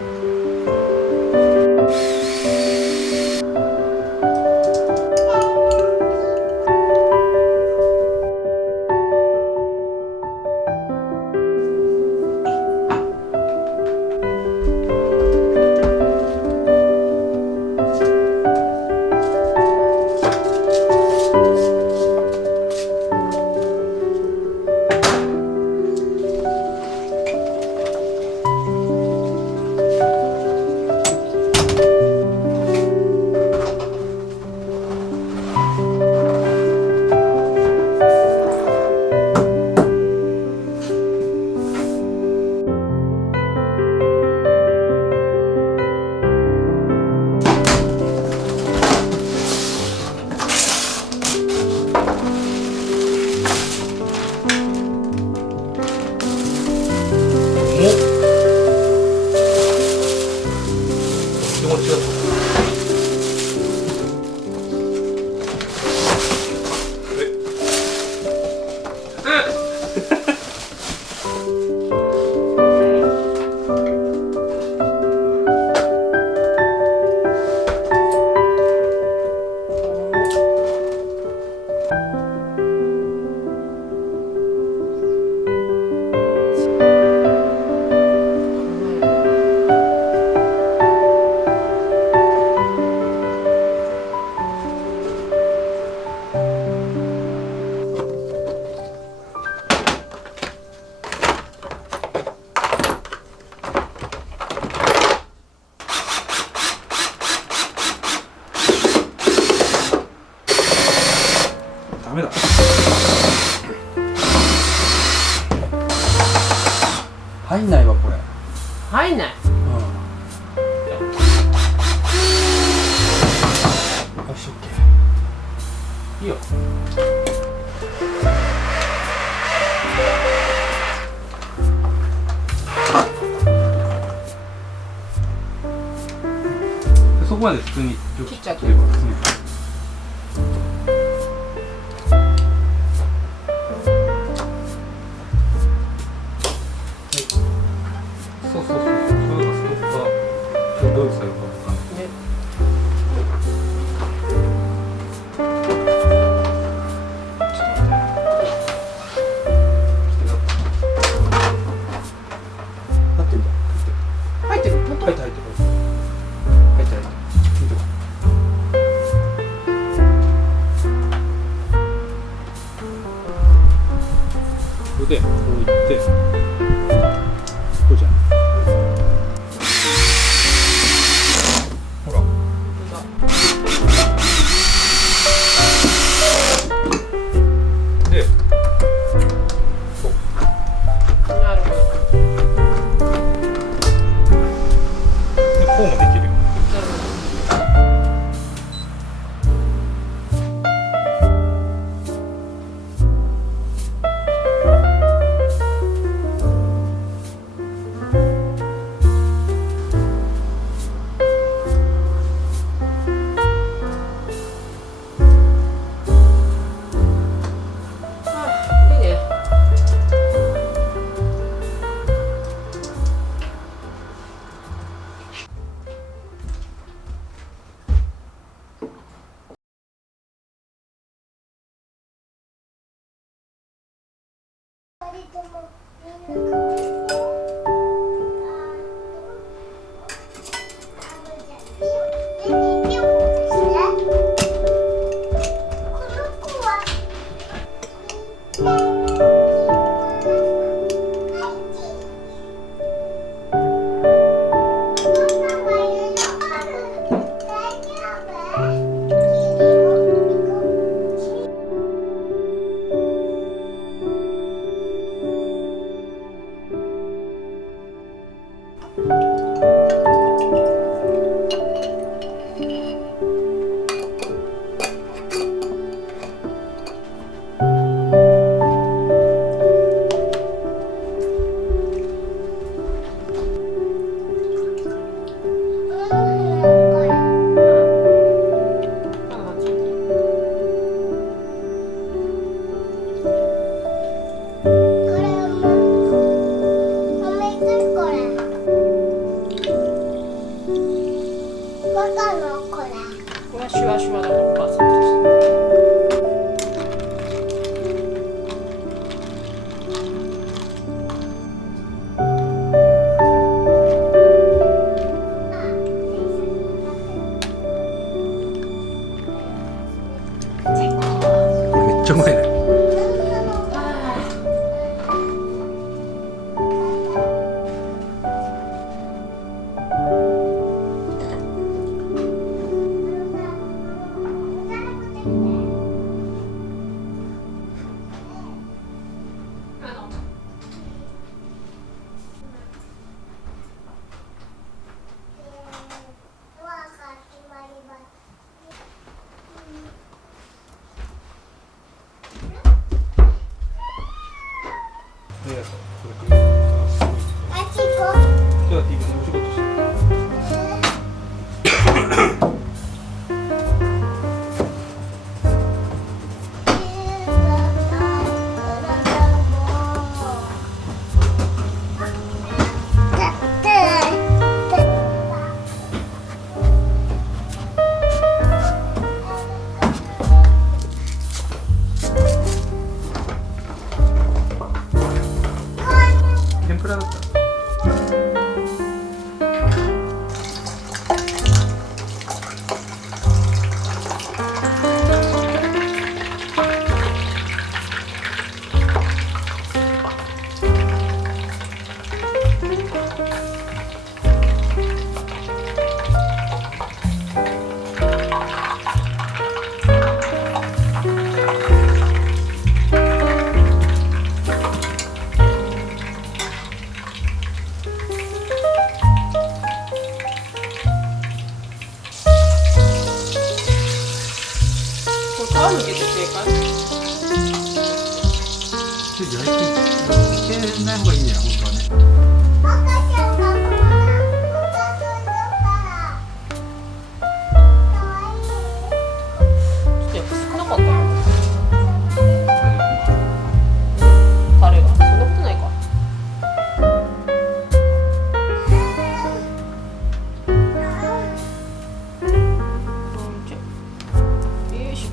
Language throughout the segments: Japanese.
ダメだ。入んないわこれ。入んない。よし、オッケー。いいよ。そこまで普通に切っちゃってれば普通に。そうそうそうそう、それがストッパー、どういう作用かわかんない。ね。なってるんだ。入ってる。本当入ってる。入ってる。入ってる。見てここでこういってこうじゃん。ほら。で、こう。なるほど。これはシュワシュワだからお母さんとして。これめっちゃうまいね。いや、これくれるからすごい。じゃあ TV でお仕事して。天ぷらだったら。これ皮むけて正解？焼いてない方がいいんだよ、本当はね。ちょっとやっぱ少なかったかな。タレがそんなことないか。よいしょ。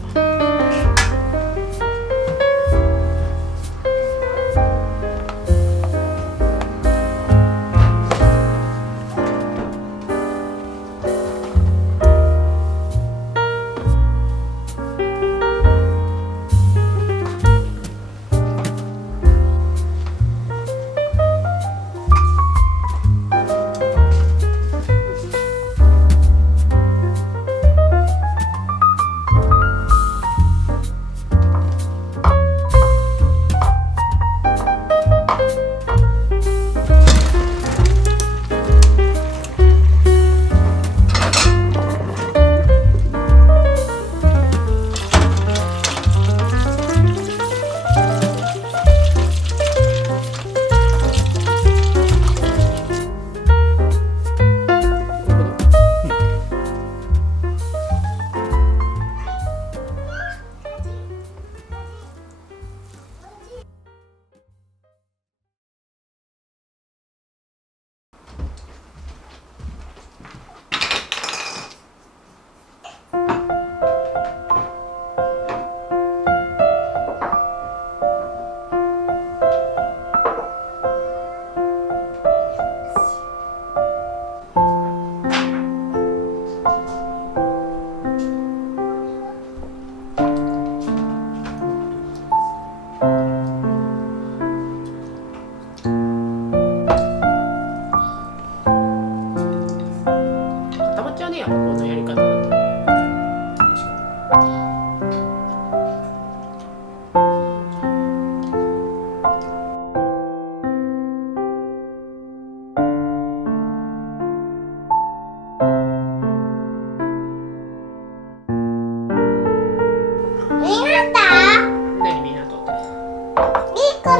固まっちゃうね、やっぱこのやり方だと。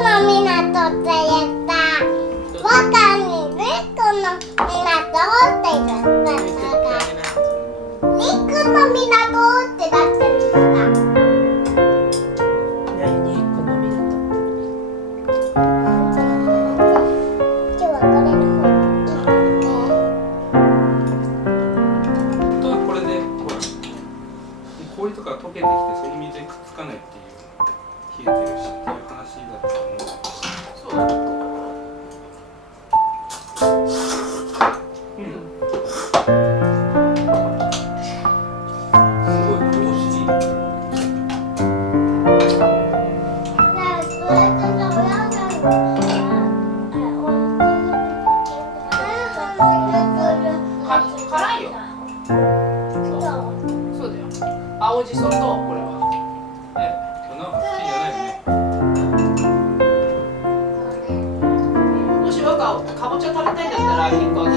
何みんなとって。흰 거지.